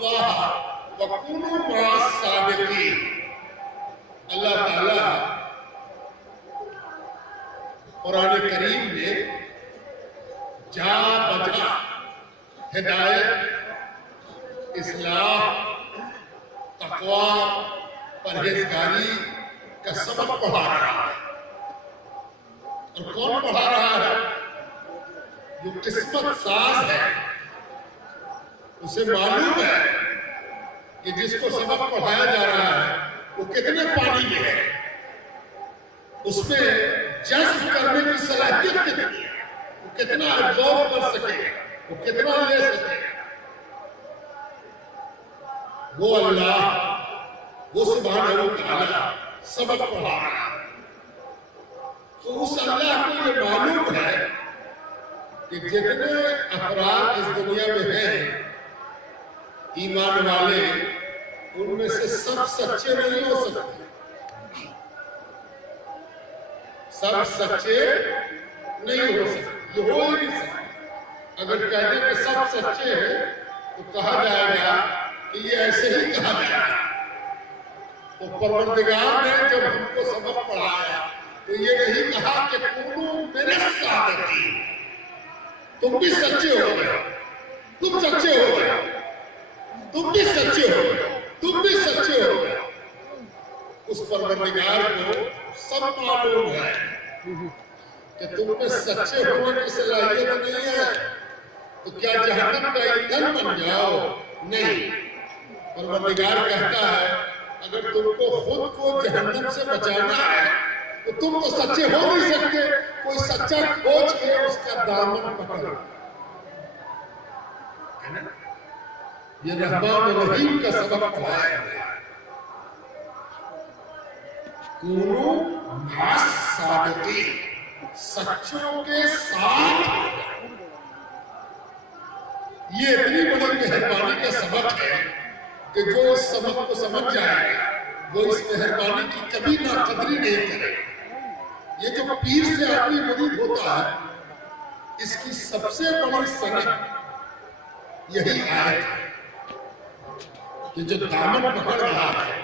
اللَّهَ وَكُونُوا مَعَ الصَّادِقِينَ۔ اللہ تعالیٰ قرآن کریم میں جا بجا ہدایت، اصلاح، تقوی، پرہیزگاری کا سبق پڑھا رہا ہے۔ اور کون پڑھا رہا ہے؟ جو قسمت ساز ہے، اسے معلوم ہے کہ جس کو سبق پڑھایا جا رہا ہے وہ کتنے پانی میں ہے، اس میں جذب کرنے کی صلاحیت کتنی ہے، وہ کتنا ابزارو کر سکے، وہ کتنا لے سکے۔ وہ اللہ، وہ سبحانہ و تعالی سبق پڑھا رہا ہے۔ تو اس اللہ کو یہ معلوم ہے کہ جتنے افراد اس دنیا میں ہیں ایمان والے، ان میں سے سب سچے نہیں ہو سکتے، سب سچے نہیں ہو سکتے، یہ ہو ہی نہیں سکتے۔ اگر کہتے کہ سب سچے ہیں تو کہا جائے گا کہ یہ ایسے ہی کہا جائے گا۔ تو پروردگار نے جب ہم کو سبق پڑھایا تو یہ نہیں کہا کہ کونوا من الصادقین، تم بھی سچے ہو گئے، تم سچے ہو گئے، تم بھی سچے ہو گئے، تم بھی سچے ہو گئے۔ اس پروردگار کو سب معلوم ہے کہ تم میں سچے ہونے کی صلاحیت نہیں ہے، تو کیا جہنم کا ایندھن بن جاؤ؟ نہیں۔ پروردگار کہتا ہے اگر تم کو خود کو جہنم سے بچانا ہے تو تم تو سچے ہو نہیں سکتے، کوئی سچا کھوج کے اس کا دامن پکڑو۔ یہ رحمان الرحیم کا سبق پڑھایا گیا، کونوا مع الصادقین، سچوں کے ساتھ۔ یہ اتنی بڑی مہربانی کا سبق ہے کہ جو اس سبق کو سمجھ جائے گا وہ اس مہربانی کی کبھی ناقدری نہیں کرے۔ یہ جو پیر سے آدمی مرید ہوتا ہے، اس کی سب سے بڑی صنعت یہی آیت ہے کہ جو دامن پکڑ رہا ہے،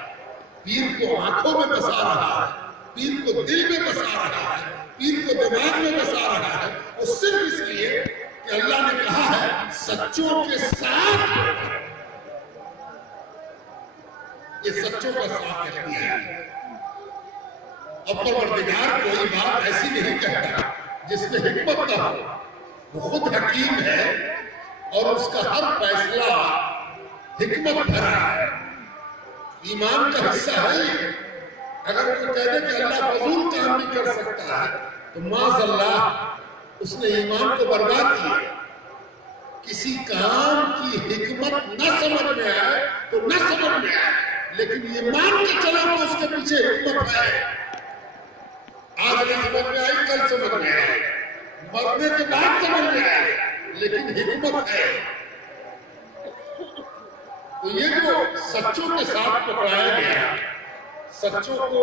پیر کو آنکھوں میں بسا رہا ہے، پیر کو دل میں بسا رہا ہے، پیر کو دماغ میں بسا رہا ہے، وہ صرف اس لیے کہ اللہ نے کہا ہے سچوں کے ساتھ۔ یہ سچوں کا ساتھ اختیار ہے۔ اب پروردگار کوئی بات ایسی نہیں کہتا جس میں حکمت نہ ہو، وہ خود حکیم ہے اور اس کا ہر فیصلہ حکمت بھرا ہے۔ ایمان کا حصہ ہے۔ اگر کوئی کہہ دے کہ اللہ فضول کام بھی کر سکتا ہے تو معاذ اللہ اس نے ایمان کو برباد کیا۔ کسی کام کی حکمت نہ سمجھ میں آئے تو نہ سمجھ میں آئے، لیکن یہ مان کے چلا تو اس کے پیچھے حکمت ہے۔ آج نہیں سمجھ میں آئی، کل سمجھ میں آئی، مرنے کے بعد سمجھ میں آئی، لیکن حکمت ہے۔ تو یہ جو سچوں کے ساتھ پکڑایا گیا، سچوں کو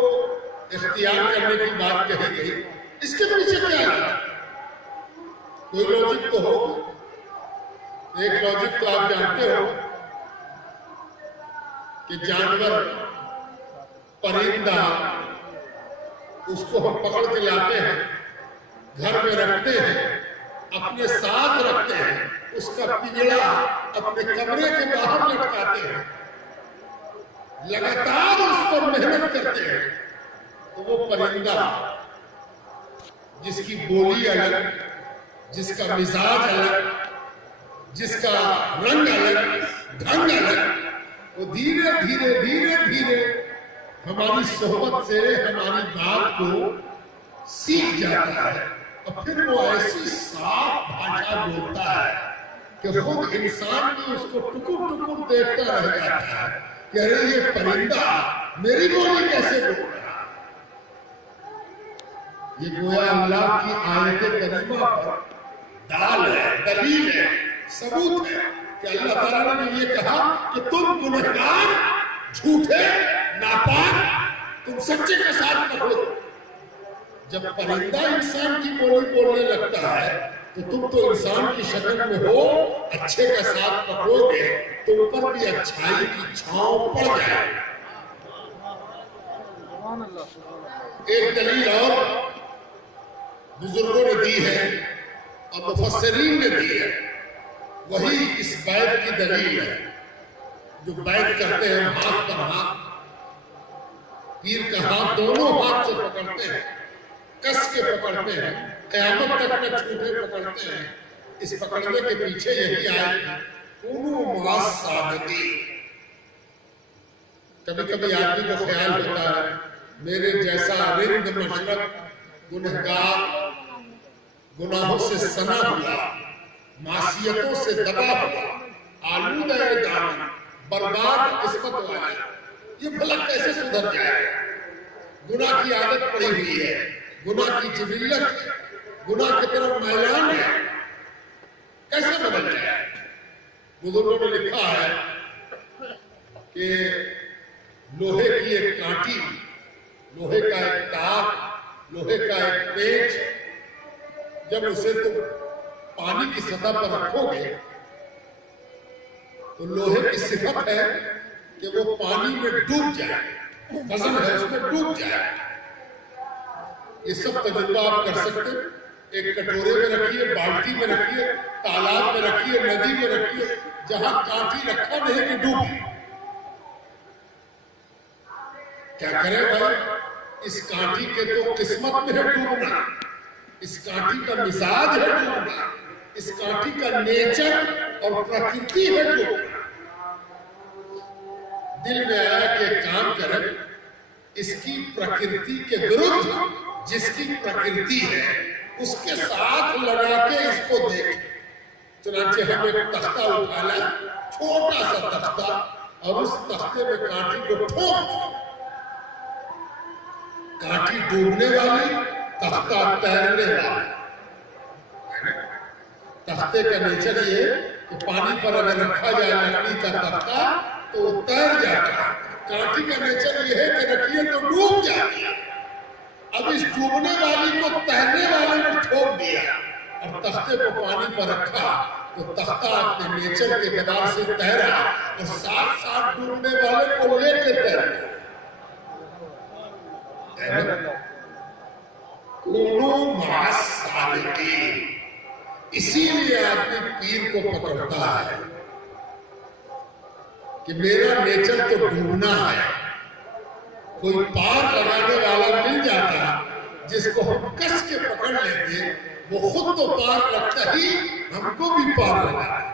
اختیار کرنے کی بات کہی گئی، اس کے پیچھے کیا ہے؟ کوئی لوجک تو ہو۔ ایک لوجک تو آپ جانتے ہو کہ جانور، پرندہ، اس کو ہم پکڑ کے لاتے ہیں، گھر میں رکھتے ہیں، اپنے ساتھ رکھتے ہیں، اس کا پنجڑا اپنے کمرے کے باہر لٹکاتے ہیں، لگاتار اس پر محنت کرتے ہیں، تو وہ پرندہ جس کی بولی الگ، جس کا مزاج الگ، جس کا رنگ الگ، ڈھنگ الگ، وہ دھیرے دھیرے دھیرے دھیرے ہماری صحبت سے ہماری بات کو سیکھ جاتا ہے، اور پھر وہ ایسی صاف بھاشا بولتا ہے کہ خود انسان بھی اس کو ٹکر ٹکر دیکھتا رہ جاتا ہے کہ ارے یہ پرندہ میری بولی کیسے بول رہا ہے۔ یہ گویا اللہ کی آیت کریمہ پر دال ہے، دلیل ہے، ثبوت ہے کہ اللہ تعالیٰ نے یہ کہا کہ تم گنہگار، جھوٹے، ناپاک، تم سچے کے ساتھ پکڑو۔ جب پرندہ انسان کی بولی بولنے لگتا ہے تو تم تو انسان کی شکل میں ہو، اچھے کا ساتھ پکڑو گے تم پر بھی اچھائی کی چھاؤں پڑ جائے۔ ایک دلیل اور بزرگوں نے دی ہے اور مفسرین نے دی ہے، وہی اس بیعت کی دلیل ہے۔ جو بیعت کرتے ہیں ہاتھ پر ہاتھ، پیر کا ہاتھ دونوں ہاتھ سے پکڑتے ہیں، کس کے پکڑتے ہیں، قیامت تک میں چھوٹے پکڑتے ہیں۔ اس پکڑنے کے پیچھے یہی آئے کونوا مع الصادقین۔ کبھی کبھی آدمی کو خیال ہوتا ہے میرے جیسا رند مشرق گنہگار، گناہوں سے سنا ہوا، معصیتوں سے دبا ہوا، آلودہ دامن، برباد قسمت والا، یہ بھلا کیسے سدھر جائے؟ گناہ کی عادت پڑی ہوئی ہے، گناہ کی جبلت ہے، گناہ کی طرف میلان ہے، کیسے بدل جائے؟ بزرگوں نے لکھا ہے کہ لوہے کی ایک کانٹی، لوہے کا ایک تار، لوہے کا ایک پیچ، جب اسے تم پانی کی سطح پر رکھو گے تو لوہے کی صفت ہے کہ وہ پانی میں ڈوب جائے، وزن ہے اس میں ڈوب جائے۔ یہ سب تجربہ آپ کر سکتے ہیں، ایک کٹورے میں رکھیے، بالٹی میں رکھیے، تالاب میں رکھیے، ندی میں رکھیے، جہاں کانٹی رکھا نہیں کہ ڈوبے۔ کیا کرے بھائی؟ اس کانٹی کے تو قسمت میں ہے ڈوبنا، اس کانٹی کا مزاج ہے ڈوبنا، اس کانٹی کا نیچر اور پرکرتی ہے ڈوبنا۔ دل میں آیا کہ کام کریں، اس کی پرکرتی کے ورد جس کی پرکرتی ہے اس کے ساتھ لگا کے اس کو دیکھیں۔ چنانچہ ہم ایک تختہ اٹھا لیں، چھوٹا سا تختہ، اور اس تختے میں کانٹی کو ٹھوک، کانٹی ڈوبنے والی، تختہ تیرنے والا۔ تختے کا نیچر یہ کہ پانی پر اگر رکھا جائے لکڑی کا تختہ تو وہ تیر جاتا ہے، کانٹی کا نیچر یہ ہے کہ رکھیے تو ڈوب جاتی ہے۔ اب اس ڈوبنے والی کو تیرنے والے نے ٹھوک دیا اور تختے کو پانی پر رکھا تو تختہ اپنے نیچر کے اعتبار سے تیرا اور ساتھ ساتھ ڈوبنے والے کو لے کے تیرا۔ کونوا مع الصادقین۔ اسی لیے آدمی پیر کو پکڑتا ہے کہ میرا نیچر تو ڈوبنا ہے۔ کوئی پار لگانے والا مل جاتا جس کو ہم کس کے پکڑ لیتے، وہ خود تو پار لگتا ہی ہم کو بھی پار لگاتا۔